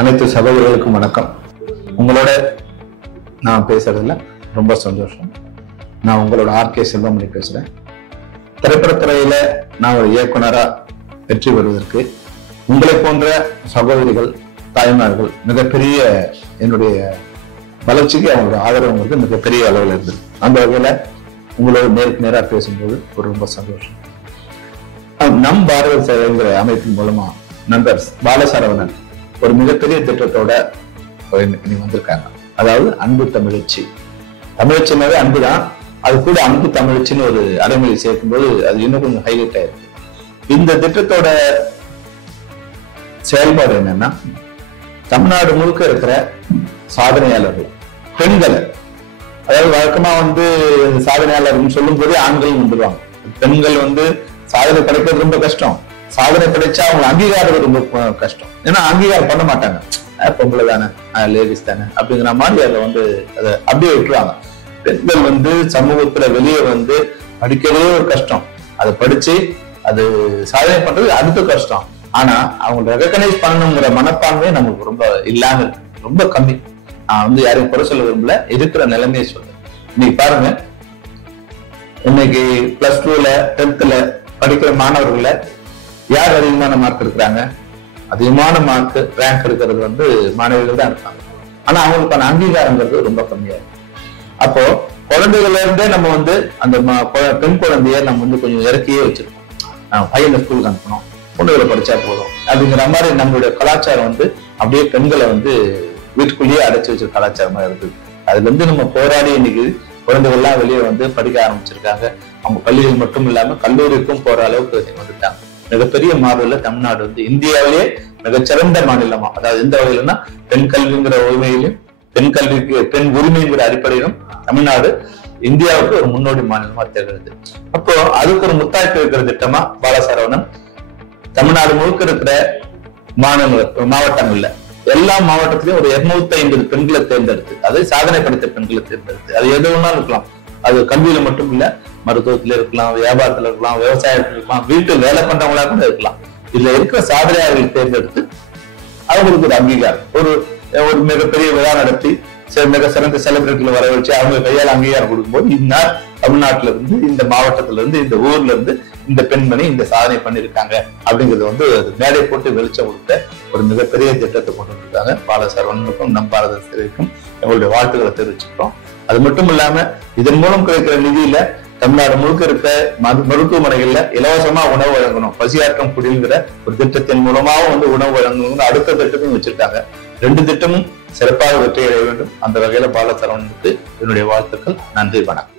அனைத்து சகோதரர்களுக்கும் வணக்கம். உங்களோட நான் பேசுறதுல ரொம்ப சந்தோஷம். நான் உங்களோட ஆர்கே செல்வமணி பேசுறேன். திரைப்படத்துறையில நான் ஒரு இயக்குனரா வெற்றி பெறுவதற்கு உங்களை போன்ற சகோதரிகள், தாய்மார்கள் மிகப்பெரிய என்னுடைய வளர்ச்சிக்கு அவங்களோட ஆதரவுங்கிறது மிகப்பெரிய அளவில் இருந்தது. அந்த வகையில உங்களோட நேருக்கு நேராக பேசும்போது ஒரு ரொம்ப சந்தோஷம். நம் பாரத சேவைங்கிற அமைப்பின் மூலமா நண்பர் பாலசரவணன் ஒரு மிகப்பெரிய திட்டத்தோட இன்னைக்கு வந்திருக்காங்க. அதாவது அன்பு தமிழச்சி. தமிழச்சினாவே அன்புதான், அது கூட அன்பு தமிழச்சின்னு ஒரு அடைமொழி சேர்க்கும்போது அது இன்னும் கொஞ்சம் ஹைலைட் ஆயிருக்கு. இந்த திட்டத்தோட செயல்பாடு என்னன்னா, தமிழ்நாடு முழுக்க இருக்கிற சாதனையாளர்கள் பெண்களை, அதாவது வழக்கமா சாதனையாளர்கள் சொல்லும் போதே ஆண்கள் வந்துடுவாங்க. பெண்கள் சாதனை படைக்கிறது ரொம்ப கஷ்டம். சாதனை படைச்சா அவங்க அங்கீகாரம் ரொம்ப கஷ்டம். ஏன்னா அங்கீகாரம் பண்ண மாட்டாங்க. பொம்பளை தானே, லேடிஸ் தானே அப்படிங்கிற மாதிரி அதை அப்படியே விட்டுருவாங்க. பெண்கள் சமூகத்துல வெளியே படிக்கிறதே ஒரு கஷ்டம். அதை படிச்சு அது சாதனை பண்றது அடுத்த கஷ்டம். ஆனா அவங்க ரெகக்னைஸ் பண்ணணுங்கிற மனப்பான்மை நமக்கு ரொம்ப இல்லாம இருக்கு, ரொம்ப கம்மி. நான் யாரையும் குறை சொல்ல விரும்பல, இருக்கிற நிலைமையை சொல்றேன். இன்னைக்கு பாருங்க, இன்னைக்கு +2ல 10th படிக்கிற மாணவர்கள யார் அதிகமான மார்க் எடுக்கிறாங்க? அதிகமான மார்க் ரேங்க் எடுக்கிறது மாணவிகள் தான் இருக்காங்க. ஆனா அவங்களுக்கான அங்கீகாரங்கிறது ரொம்ப கம்மியா இருக்கு. அப்போ குழந்தைகள்ல இருந்தே நம்ம அந்த பெண் குழந்தைய நம்ம கொஞ்சம் இறக்கியே வச்சிருக்கோம். பையனை ஸ்கூலுக்கு அனுப்பணும், பொண்ணுகளை படிச்சா போதும் அப்படிங்கிற மாதிரி நம்மளுடைய கலாச்சாரம் அப்படியே பெண்களை வீட்டுக்குள்ளேயே அடைச்சு வச்ச கலாச்சாரமா இருக்குது. அதுல நம்ம போராடி இன்னைக்கு குழந்தைகள்லாம் வெளியே படிக்க ஆரம்பிச்சிருக்காங்க. அவங்க பள்ளிகள் மட்டும் இல்லாம கல்லூரிக்கும் போற அளவுக்கு வந்துட்டாங்க. மிகப்பெரிய மாறுதல தமிழ்நாடு இந்தியாவிலேயே மிகச்சிறந்த மாநிலமா, அதாவது எந்த வகையிலன்னா பெண் கல்விங்கிற உரிமையிலும் பெண் கல்விக்கு பெண் உரிமைங்கிற அடிப்படையிலும் தமிழ்நாடு இந்தியாவுக்கு ஒரு முன்னோடி மாநிலமா திகழ்கிறது. அப்போ அதுக்கு ஒரு முத்தாய்ப்பு இருக்கிற திட்டமா பாலசரவணன் தமிழ்நாடு முழுக்க இருக்கிற மாவட்டங்கள்ல எல்லா மாவட்டத்திலையும் ஒரு 250 பெண்களை தேர்ந்தெடுத்து, அதை சாதனை படைத்த பெண்களை தேர்ந்தெடுத்து, அது எது வேணாலும் இருக்கலாம். அது கல்வியில மட்டும் இல்ல, மருத்துவத்துல இருக்கலாம், வியாபாரத்துல இருக்கலாம், விவசாயத்துல இருக்கலாம், வீட்டு வேலை பண்றவங்களா கூட இருக்கலாம். இதுல இருக்கிற சாதனையாளர்கள் தேர்ந்தெடுத்து அவங்களுக்கு ஒரு அங்கீகாரம், ஒரு மிகப்பெரிய விழா நடத்தி மிக சிறந்த செலிபிரிட்டிகளை வர வச்சு அவங்க கையால் அங்கீகாரம் கொடுக்கும்போது இந்நாள் தமிழ்நாட்டுல இருந்து, இந்த மாவட்டத்துல இருந்து, இந்த ஊர்ல இருந்து இந்த பெண்மணி இந்த சாதனை பண்ணிருக்காங்க அப்படிங்கிறது மேடை போட்டு வெளிச்சம் கொடுத்த ஒரு மிகப்பெரிய திட்டத்தை கொண்டு வந்திருக்காங்க. பாலசரவணனுக்கும் நம் பாரத சேவைக்கும் எங்களுடைய வாழ்த்துக்களை தெரிவிச்சுக்கிறோம். அது மட்டும் இல்லாம இதன் மூலம் கிடைக்கிற நிதியில தமிழ்நாடு முழுக்க இருக்க மருத்துவமனைகள்ல இலவசமா உணவு வழங்கணும், பசியாற்றம் குடிங்கிற ஒரு திட்டத்தின் மூலமாவும் உணவு வழங்கணும் அடுத்த திட்டத்தையும் வச்சிருக்காங்க. 2 திட்டமும் சிறப்பாக வெற்றி அடைய வேண்டும். அந்த வகையில பாலசரவணனுக்கு என்னுடைய வாழ்த்துக்கள். நன்றி, வணக்கம்.